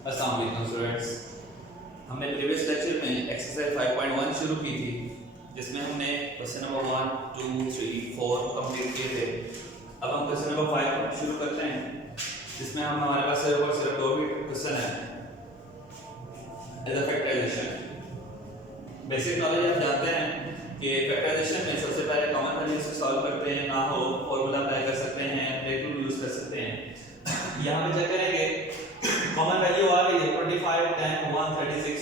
अस्सलाम वालेकुम स्टूडेंट्स। हमने प्रीवियस लेक्चर में एक्सरसाइज 5.1 शुरू की थी, जिसमें हमने क्वेश्चन नंबर 1, 2, 3, 4 कंप्लीट किए थे। अब हम क्वेश्चन नंबर 5 शुरू करते हैं, जिसमें हमारे पास सिर्फ और सिर्फ दो ही क्वेश्चन है as a factorization. Basic knowledge आप जानते हैं कि फैक्टराइजेशन में सबसे पहले कॉमन वैल्यू से सॉल्व करते हैं, ना हो फॉर्मूला अप्लाई कर सकते हैं, ब्रेक रूल यूज कर सकते हैं। यहाँ पे चेक करेंगे कॉमन वैल्यू आ गई है 25, 10, 1, 36,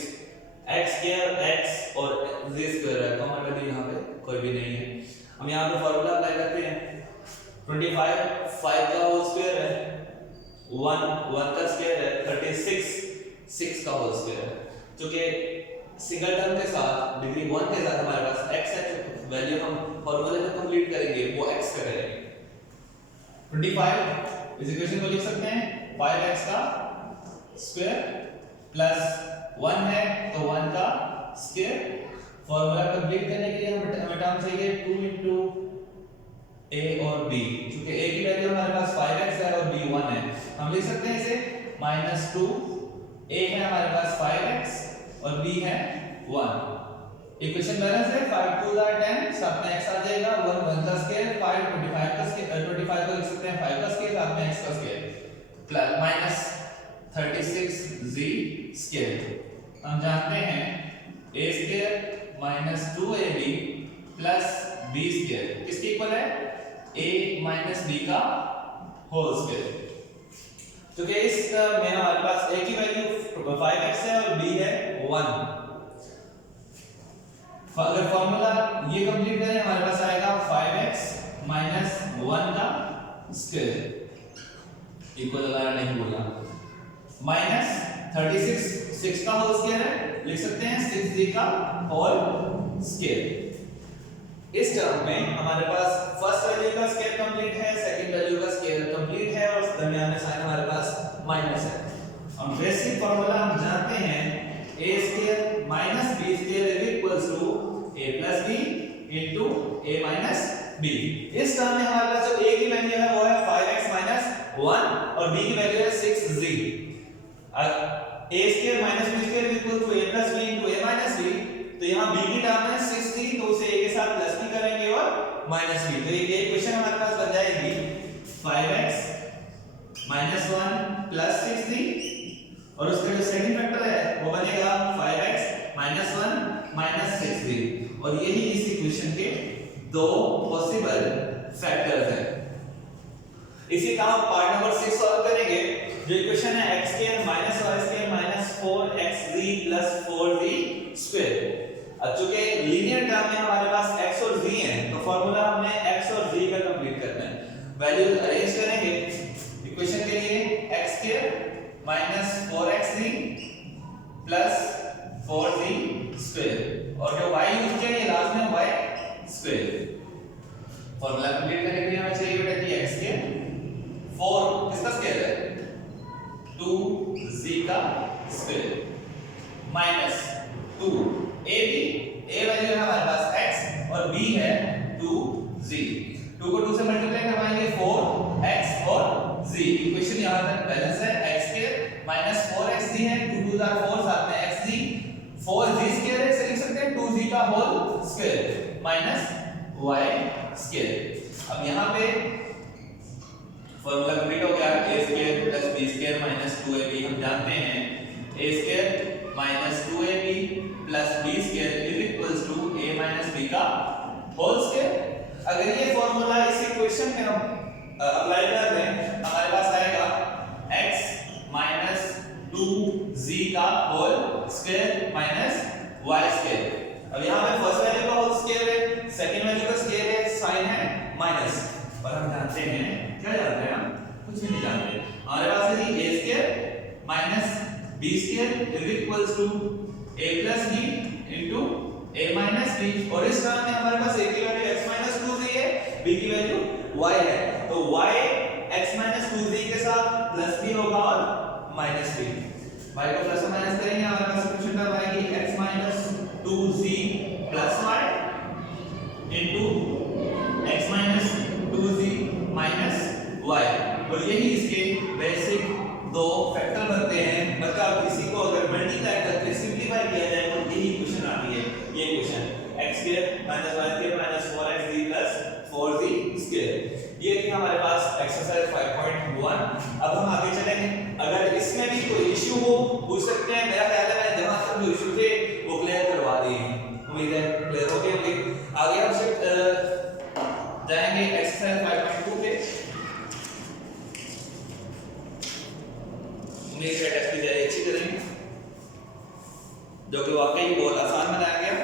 x स्क्वायर x और z स्क्वायर है। कॉमन वैल्यू यहाँ पे कोई भी नहीं है। हम यहाँ पे फार्मूला अप्लाई करते हैं। 25 5 का होल स्क्वायर है, 1 1 का स्क्वायर है, 36 6 का होल स्क्वायर है। क्योंकि सिंगल टर्म के साथ डिग्री 1 के साथ हमारे पास x है, तो वैल्यू हम फार्मूले में कंप्लीट करेंगे वो x का करेंगे। 25 इस इक्वेशन को लिख सकते हैं 5x का स्क्वायर प्लस 1 है तो 1 का स्क्वायर। फॉर्मूला कंप्लीट करने के लिए हमें टर्म चाहिए 2 into a और b। क्योंकि a की वैल्यू हमारे पास 5x है और b 1 है, हम लिख सकते हैं इसे -2। a है हमारे पास 5x और b है 1। इक्वेशन बैलेंस है 5 2 10, साथ में x आ जाएगा, 1 1 का स्क्वायर, 5 25 का स्क्वायर, 25 को लिख सकते हैं 5 का स्क्वायर, साथ में x का square plus minus 36z square. हम जानते हैं a square minus 2ab plus b square किसके इक्वल है? a माइनस b का होल स्क्वायर। क्योंकि इस में हमारे पास a की वैल्यू 5x है और b है 1। अगर फॉर्मूला ये कंप्लीट करें हमारे पास आएगा 5x माइनस 1 का स्क्वायर इक्वल लगाना नहीं भूलना, माइनस 36 6 का होल स्क्वायर है, लिख सकते हैं 6g का होल स्क्वायर। इस टर्म में हमारे पास फर्स्ट वैल्यू का स्क्वायर कंप्लीट है, सेकंड वैल्यू का स्क्वायर कंप्लीट है और दरमियान में साइन हमारे पास माइनस है। और बेसिक फार्मूला हम जानते हैं a square minus b square equals to a plus b into a minus b। इस टर्म में हमारे पास जो a की वैल्यू है वो है 5x माइनस 1 और b की वैल्यू है 6z। a square minus b square equal to a plus b into a minus b, तो यहां b की टर्म है 6z, तो उसे a के साथ प्लस भी करेंगे और माइनस b, तो ये इक्वेशन हमारे पास बन जाएगी 5x माइनस 1 प्लस 6z और उसका जो सेकंड फैक्टर है वो बनेगा 5x माइनस 1 माइनस 6z। और यही इस इक्वेशन के दो पॉसिबल फैक्टर्स हैं। इसी का हम पार्ट नंबर 6 सॉल्व करेंगे। जो इक्वेशन है x square minus y square minus 4xz plus 4z square. अब चूंकि लीनियर टर्म में हमारे पास x और z हैं, तो फार्मूला हमने x और z का कंप्लीट करना है। वैल्यूज अरेंज करेंगे इक्वेशन के लिए x square minus 4xz plus 4z square और जो y यूज किया है लास्ट में y स्क्वायर। फार्मूला कंप्लीट करने के लिए हमें चाहिए बेटा कि x स्क्वायर 4 किसका स्क्वायर है 2z का स्क्वायर माइनस 2 a वैल्यू है हमारे पास x और b है 2z। 2 को 2 से मल्टीप्लाई करवाएंगे 4x और z। इक्वेशन यहां तक बैलेंस है। x स्क्वायर माइनस 4xz है, 2 2 4 साथ में xz, 4z स्क्वायर है, इसे लिख सकते हैं 2z का whole square minus y square. अब यहां पे फॉर्मूला कंप्लीट हो गया। a square plus b square minus 2ab। हम जानते हैं a square minus 2ab plus b square is equals to a minus b का होल स्क्वायर। अगर ये फॉर्मूला इस इक्वेशन में हम अप्लाई कर दें हमारे पास आएगा x माइनस 2z का whole square minus y square. अब यहां पे फर्स्ट वैल्यू का होल स्क्वायर है, सेकंड वैल्यू का स्क्वायर है, साइन है माइनस, पर हम जानते हैं क्या जानते हैं? हम कुछ भी नहीं जानते। हमारे पास है a square minus b square is equals to a plus b into a minus b और इस टर्म में हमारे पास a की वैल्यू x माइनस 2z है, b की वैल्यू y है, तो y x माइनस 2z के साथ प्लस b होगा और माइनस b। y को प्लस और माइनस करेंगे हमारे पास इक्वेशन टर्म आएगी x minus 2z plus y into x minus 2z minus y। और यही इसके बेसिक दो फैक्टर बनते हैं, मतलब किसी को अगर मल्टीप्लाई करके सिंपलीफाई किया जाए तो यही क्वेश्चन आती है, ये question x square minus y square minus 4xd plus 4z square. ये थी हमारे पास एक्सरसाइज 5.1। अब हम आगे चलेंगे, अगर इसमें भी कोई इशू हो पूछ सकते हैं। मेरा ख्याल है मैं जहां तक जो इशू थे वो क्लियर करवा दिए हैं, उम्मीद है क्लियर हो गए। आगे हम शिफ्ट जाएंगे एक्सरसाइज 5.2 पे। उम्मीद है टेस्ट की तैयारी अच्छी करेंगे, जो कि वाकई बहुत आसान बनाया गया।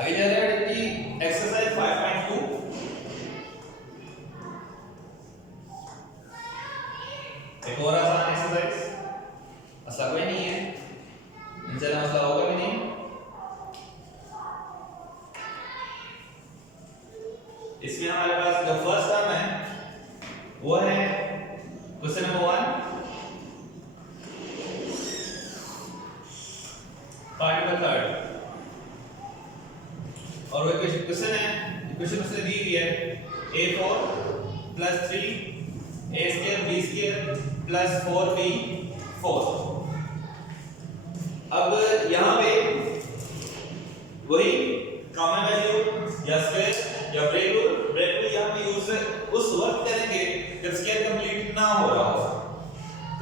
आगे जा रहे हैं कि एक्सरसाइज 5.2। एक और आसान एक्सरसाइज, मसला कोई नहीं है, इंशाल्लाह मसला होगा भी नहीं। इसमें हमारे पास जो फर्स्ट टर्म है वो है क्वेश्चन नंबर 1 पार्टिकल थर्ड, और वो क्वेश्चन है, क्वेश्चन उसने दी हुई है a4 plus 3 a square b square plus 4b 4। अब यहाँ पे वही कॉमन वैल्यू या स्क्वायर या ब्रेक रूल यहाँ पे यूज उस वक्त करेंगे जब स्क्वायर कंप्लीट ना हो रहा हो।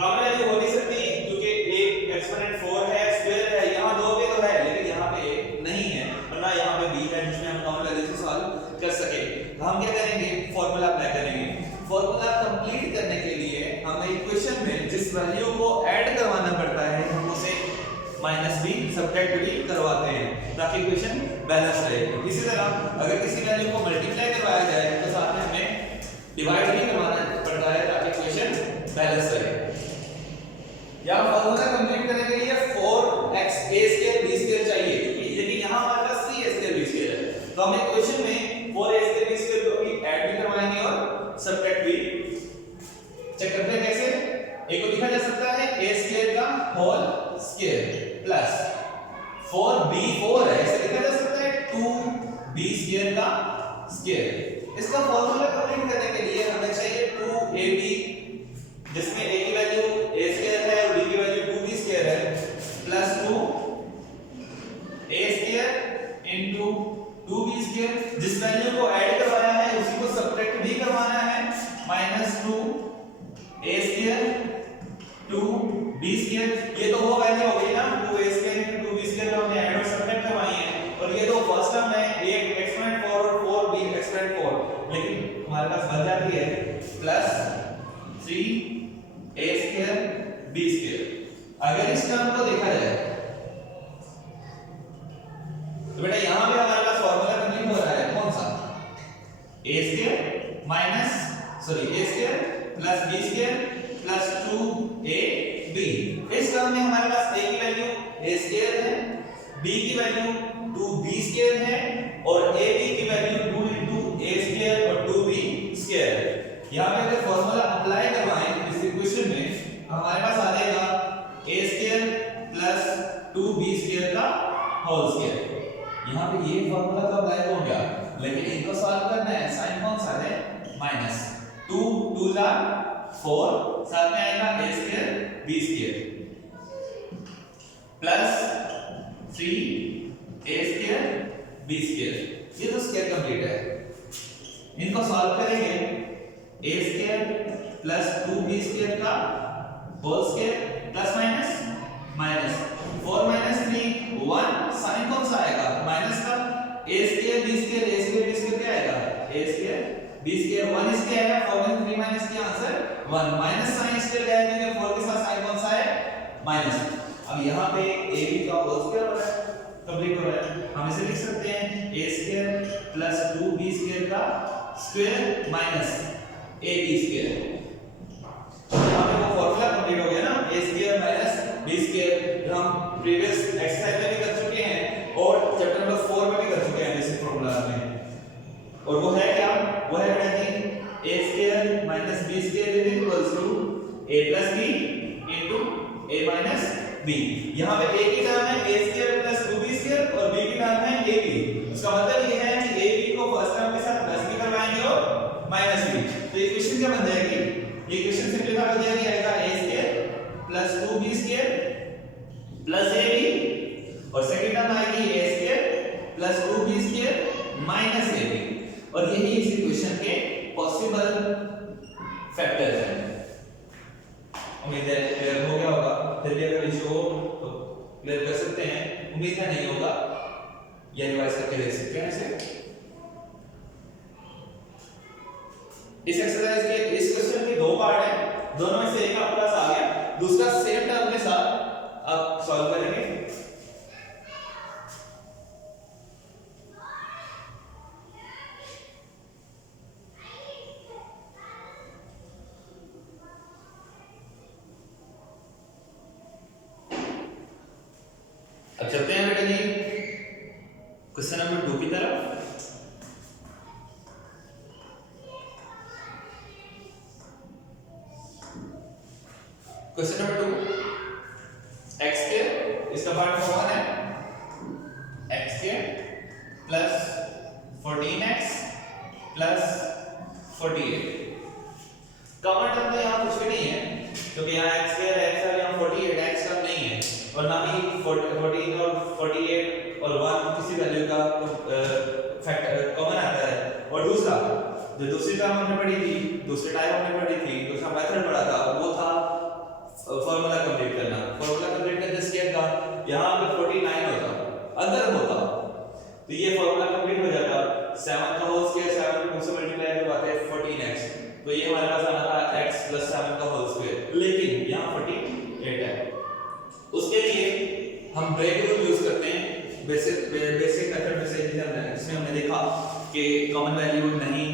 कॉमन वैल्यू हो नहीं सकती क्योंकि एक एक्सपोनेंट 4 है, स्क्वायर है, यहाँ दो पे तो है लेकिन यहाँ पे नहीं है, वरना यहाँ पे b है जिसमें हम कॉमन वैल्यू से सॉल्व कर सके। तो हम क्या करेंगे, फार्मूला अप्लाई करेंगे। फार्मूला कंप्लीट करने के लिए हमें इक्वेशन में जिस वैल्यू को ऐड करवाना पड़ता है हम उसे -b सब्ट्रैक्ट भी करवाते हैं ताकि इक्वेशन बैलेंस रहे। इसी तरह अगर किसी वैल्यू को मल्टीप्लाई करवाया जाए तो साथ में हमें डिवाइड भी करवाना पड़ता है ताकि इक्वेशन बैलेंस रहे। या फार्मूला कंप्लीट करने के लिए 4x a square b square चाहिए, क्योंकि यदि यहां हमारे पास 3a स्क्वायर b स्क्वायर है तो हम इक्वेशन में 4a स्क्वायर b स्क्वायर को भी ऐड भी करवाएंगे और सब्ट्रैक्ट भी। चेक करते हैं कैसे। एक को लिखा जा सकता है a स्क्वायर का होल स्क्वायर प्लस 4b4 है, इसे लिखा जा सकता है 2b स्क्वायर का स्क्वायर। इसका फार्मूला कंप्लीट करने के लिए हमें चाहिए 2ab जिसमें a की वैल्यू a स्क्वायर है और b की वैल्यू 2b स्क्वायर है plus 2a square into 2b square. जिस वैल्यू को ऐड करवाया है उसी को सब्ट्रैक्ट भी करवाना है, minus 2a square 2b square. ये तो वो वैल्यू हो गई ना 2a square into 2b square जो हमने ऐड और सब्ट्रैक्ट करवाई है, और ये तो फर्स्ट टर्म है, एक एक्सपोनेंट 4 और 4b एक्सपोनेंट 4, लेकिन हमारे पास बच जाती है plus 3a square b square. अगर इस टर्म को देखा जाए तो बेटा यहां पे हमारे पास फार्मूला कंप्लीट हो रहा है, कौन सा, a square minus a square plus b square plus 2ab। इस टर्म में हमारे पास a की वैल्यू a स्क्वायर है, b की वैल्यू 2b स्क्वायर है और ab की वैल्यू 2 into a स्क्वायर और 2b स्क्वायर है। यहां पे अगर फार्मूला अप्लाई करवाएं इस इक्वेशन में हमारे पास आ जाएगा a square plus 2b square का होल स्क्वायर। यहां पे ये फार्मूला तो अप्लाई हो गया, लेकिन इनको सॉल्व करना है, साइन कौन सा है, माइनस 2 2 जा 4, साथ में आएगा a square b square plus 3a square b square. ये तो स्क्वायर कंप्लीट है, इनको सॉल्व करेंगे a square plus 2b square का whole square plus minus minus 4 minus 3 1, sign कौन सा आएगा, माइनस का, a square b square a square b square क्या आएगा, a स्क्वायर b स्क्वायर 1 इसके आएगा, 4 में 3 माइनस किया आंसर 1, माइनस साइन स्क्वायर क्या है क्योंकि 4 के साथ साइन कौन सा है, माइनस। अब यहां पे ab का होल स्क्वायर हो रहा है, कंप्लीट हो रहा है, हम इसे लिख सकते हैं a square plus 2b square का स्क्वायर माइनस ab स्क्वायर। यहां पे वो फार्मूला कंप्लीट हो गया ना, a square minus b square formula में, और वो है क्या, वो है बेटा जी a square minus b square is equals to a plus b into a minus b। यहां पे a की टर्म है a square plus 2b square और b की टर्म है ab। इसका मतलब ये है कि ab को फर्स्ट टर्म के साथ प्लस भी करवाएंगे और माइनस भी। तो इक्वेशन क्या बन जाएगी, इक्वेशन सिंपलीफाई हो जाएगी, आएगा a square plus 2b square plus ab, और सेकंड टर्म आएगी a square plus 2b square minus ab। और यही इस इक्वेशन के पॉसिबल फैक्टर्स हैं। उम्मीद है क्लियर हो गया होगा, फिर भी अगर इशू हो तो क्लियर कर सकते हैं, उम्मीद है नहीं होगा, या रिवाइज करके देख सकते हैं इसे। इस एक्सरसाइज के इस क्वेश्चन के दो पार्ट हैं, दोनों में से एक आपके पास आ गया, दूसरा सेम टर्म के साथ आप सॉल्व करेंगे। अब चलते हैं बेटा जी क्वेश्चन नंबर 2 की तरफ। क्वेश्चन नंबर 2, x स्क्वायर इसका पार्ट कॉमन है, x square plus 14x plus 48। Common term तो यहाँ कुछ भी नहीं है, क्योंकि यहाँ x स्क्वायर x है, यहाँ 48 x टर्म नहीं है, और ना ही 14 और 48 और 1 किसी वैल्यू का फैक्टर कॉमन आता है। और दूसरा जो दूसरी टर्म हमने पढ़ी थी, दूसरे टाइप हमने पढ़ी थी, दूसरा मेथड पढ़ा था, वो था फॉर्मूला कंप्लीट करना। फॉर्मूला कंप्लीट करने से क्या था, यहाँ पे 49 होता अगर होता तो ये फॉर्मूला कंप्लीट हो जाता, 7 का होल स्क्वायर 7 को 2 से मल्टीप्लाई करवाते हैं 14x, तो ये हमारे पास आना था x + 7 का होल स्क्वायर, लेकिन यहाँ 48 है। उसके लिए हम ब्रेक रूल यूज करते हैं, बेसिक मेथड में से जिसमें हमने देखा कि कॉमन वैल्यू नहीं,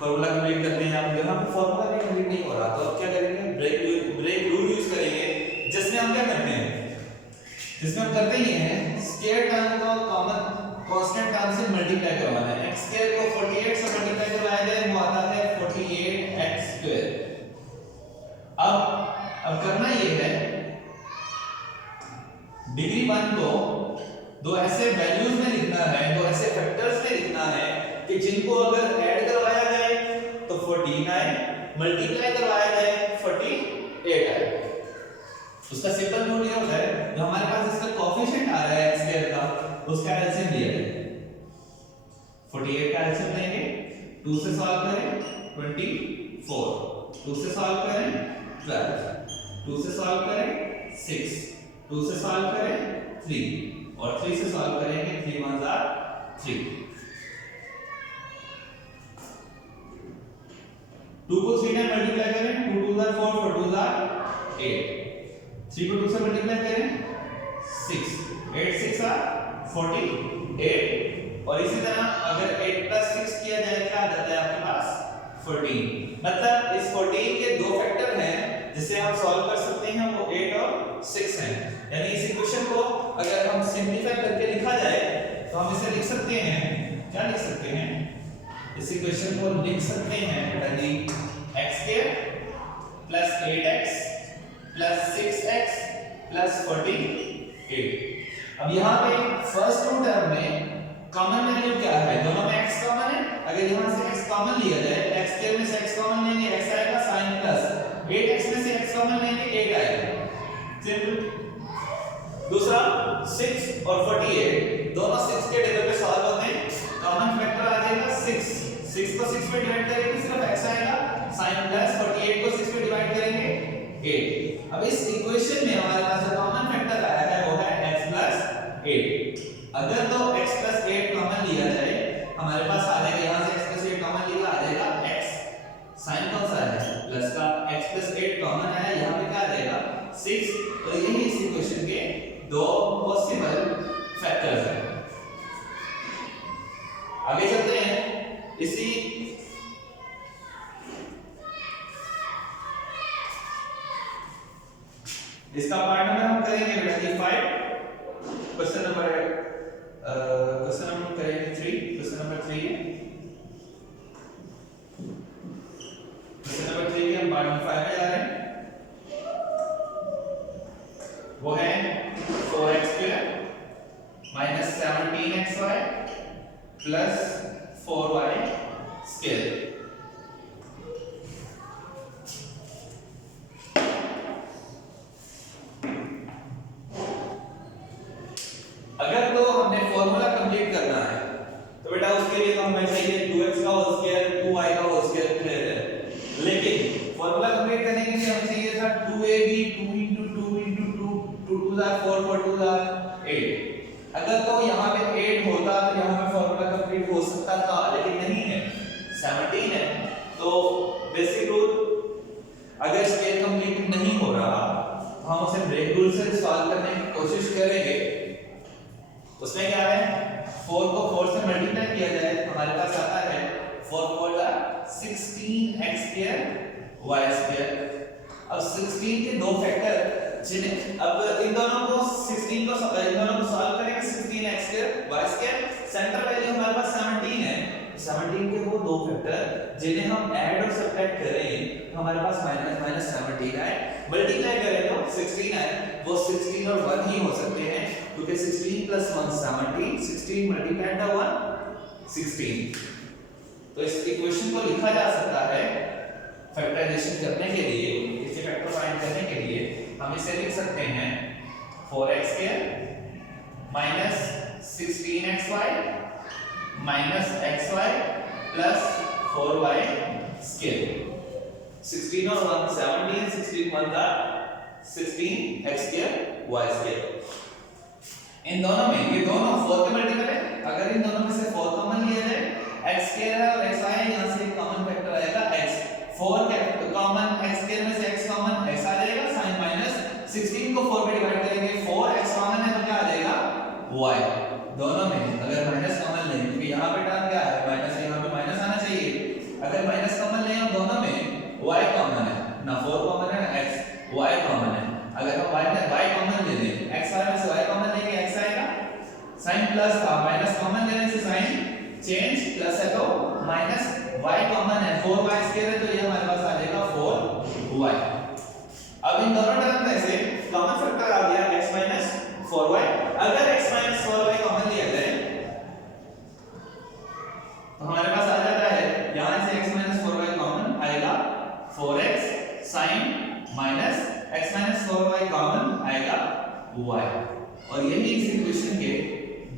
फॉर्मूला कंप्लीट करते हैं। अब यहाँ पे फॉर्मूला भी कंप्लीट नहीं हो रहा, तो अब क्या करेंगे, ब्रेक रूल यूज करेंगे, जिसमें हम क्या करते हैं, जिसमें हम करते ही हैं स्क्वायर टर्म को कॉमन कांस्टेंट टर्म से मल्टीप्लाई करवाना है। x स्क्वायर को 48 से मल्टीप्लाई करवाया जाए, वो आता है 48x स्क्वायर। अब करना ये है, डिग्री 1 को दो ऐसे वैल्यूज में लिखना है, दो ऐसे फैक्टर्स में लिखना है कि जिनको अगर ऐड करवाया जाए तो 14 आए, मल्टीप्लाई करवाया जाए 48 आए। उसका सिंपल रूल ये होता है, जो हमारे पास इसका कोएफिशिएंट आ रहा है x स्क्वायर का, उसका एलसीएम लिया जाए। 48 का एलसीएम लेंगे, 2 से सॉल्व करें 24, 2 से सॉल्व करें 12, 2 से सॉल्व करें 6, 2 से सॉल्व करें 3, और 3 से सॉल्व करेंगे 3 1 are 3। 2 को 3 में मल्टीप्लाई करें, 2 2 are 4, 4 2 are 8, 3 को 2 से मल्टीप्लाई करें 6, 8 6 are 48, और इसी तरह अगर 8 + 6 किया जाए क्या आ जाता है आपके पास 14। मतलब इस 14 के दो फैक्टर हैं जिसे हम सॉल्व कर सकते हैं, वो 8 और 6 हैं। यानी इस इक्वेशन को अगर हम सिंपलीफाई करके लिखा जाए तो हम इसे लिख सकते हैं, क्या लिख सकते हैं, इस इक्वेशन को लिख सकते हैं बेटा जी x² + 8x + 6x + 48। अब यहाँ पे फर्स्ट टू टर्म में कॉमन वैल्यू क्या है, दोनों में x कॉमन है, अगर यहाँ से x कॉमन लिया जाए, x² में से x कॉमन लेंगे x आएगा sin प्लस, 8x में से x कॉमन लेंगे 8 आएगा, सिंपल। दूसरा 6 और 48 दोनों 6 के टेबल पे सॉल्व होते हैं, कॉमन फैक्टर आ जाएगा 6, 6 को 6 में डिवाइड करेंगे सिर्फ x आएगा, sin प्लस 48 को 6 में डिवाइड करेंगे 8। अब इस इक्वेशन में हमारे पास जो कॉमन फैक्टर आया है वो है x + 8। अगर तो x + 8 कॉमन लिया जाए, हमारे पास आ जाएगा, यहां से x + 8 कॉमन लिया आ जाएगा x, sin कौन सा है प्लस का, x + 8 कॉमन है, यहां पे क्या आ जाएगा 6। तो यही इस इक्वेशन के दो पॉसिबल फैक्टर्स हैं। आगे चलते हैं, इसी इसका पार्ट नंबर हम करेंगे बेटा 5, क्वेश्चन नंबर करेंगे 3। क्वेश्चन नंबर 3 है, क्वेश्चन नंबर 3 हम पार्ट 5 में जा रहे हैं। वो है 4x² minus 17xy plus 4y²। अगर तो हमने फॉर्मूला कंप्लीट करना है तो बेटा उसके लिए तो हमें चाहिए 2x का होल स्क्वायर 2y का होल स्क्वायर है, लेकिन फॉर्मूला कंप्लीट करने के लिए हमें चाहिए था 2ab 2 * 2 * 2 2 2 4 4 2 8। अगर तो यहाँ पे 8 होता तो यहाँ पे फॉर्मूला कंप्लीट हो सकता था, लेकिन नहीं है, 17 है। तो बेसिक रूल, अगर स्क्वायर कंप्लीट नहीं हो रहा तो हम उसे ब्रेक रूल से सॉल्व करने की कोशिश करेंगे। उसमें क्या है, 4 को 4 से मल्टीप्लाई किया जाए तो हमारे पास आता है 4 4 16x² y²। अब 16 के दो फैक्टर जिन्हें अब इन दोनों को 16 को इन दोनों को सॉल्व करेंगे, 16x² y²। सेंटर वैल्यू हमारे पास 17 है, 17 के वो दो फैक्टर जिन्हें हम ऐड और सब्ट्रैक्ट करें तो हमारे पास माइनस 17 आए, मल्टीप्लाई करें तो 16 आए। वो 16 और 1 ही हो सकते हैं, क्योंकि 16 + 1 17, 16 मल्टीप्लाइड बाय 1 16। तो इस इक्वेशन को लिखा जा सकता है फैक्टराइजेशन करने के लिए, इसके फैक्टर फाइंड करने के लिए हम इसे लिख सकते हैं 4x² minus 16xy minus xy plus 4y²। 16 और 1 17, 16 1 का 16x² y²। इन दोनों में ये दोनों 4 के मल्टीपल है, अगर इन दोनों में से 4 कॉमन लिया जाए, x² है और xy है, यहां से एक कॉमन फैक्टर आएगा x। 4 के कॉमन x² में से x कॉमन x आ जाएगा, साइन माइनस 16 को 4 पे डिवाइड करेंगे, 4x कॉमन है तो क्या आ जाएगा y। दोनों में अगर माइनस कॉमन लें, क्योंकि यहां पे टर्म क्या है माइनस, यहां पे माइनस आना चाहिए, अगर माइनस कॉमन लें और दोनों में y कॉमन है ना, 4 कॉमन है ना x, y कॉमन है। अगर हम y कॉमन ले लें, x में से y कॉमन लेंगे, x आएगा, साइन प्लस था, माइनस कॉमन लेने से साइन चेंज, प्लस है तो माइनस y कॉमन है, 4y² है तो ये हमारे पास आ जाएगा 4y। अब इन दोनों टर्म में से कॉमन फैक्टर आ गया x 4y। अगर x 4y कॉमन लिया जाए तो हमारे पास आ जाता है, यहां से x 4y कॉमन आएगा 4x sin minus x 4y common आएगा y। और यही इस इक्वेशन के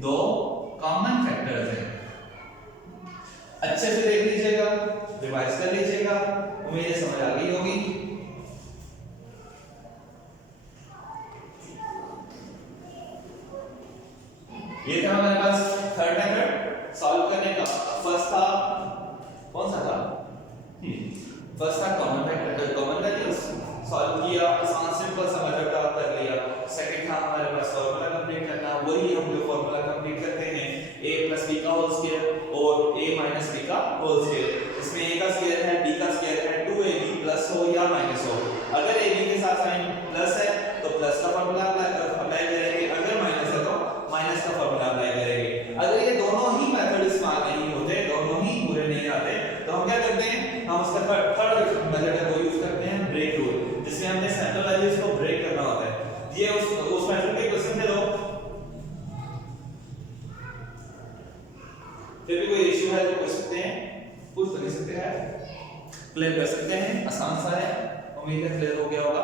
दो कॉमन फैक्टर्स हैं। अच्छे से देख लीजिएगा, रिवाइज कर लीजिएगा, उम्मीद है समझ आ गई होगी। ये था हमारे पास थर्ड मेथड सॉल्व करने का। फर्स्ट था कौन सा था, फर्स्ट था common factor, common values solve किया, आसान सिंपल सा मेथड का कर लिया। सेकंड था हमारे पास फार्मूला कंप्लीट करना, वही हम जो फार्मूला कंप्लीट करते हैं a + b का होल स्क्वायर और a - b का होल स्क्वायर। इसमें a का स्क्वायर है, b का स्क्वायर है, 2ab प्लस हो या माइनस हो। अगर ab के साथ साइन प्लस है तो प्लस का फार्मूला अप्लाई करेंगे, अगर माइनस है तो माइनस का फार्मूला अप्लाई करेंगे। अगर ये दोनों ही मेथड इस्तेमाल नहीं होते, दोनों ही पूरे नहीं आते, तो हम क्या करते हैं, हम उसका थर्ड मेथड है वो यूज करते हैं ब्रेक रूल, जिसमें हमने सेंट्रल वैल्यूज को ब्रेक करना होता है। ये उस मेथड के क्वेश्चन थे लोग, फिर भी कोई इश्यू है तो पूछ सकते हैं, पूछ तो नहीं सकते हैं, क्लियर कर सकते हैं, आसान सा है, उम्मीद है क्लियर हो गया होगा।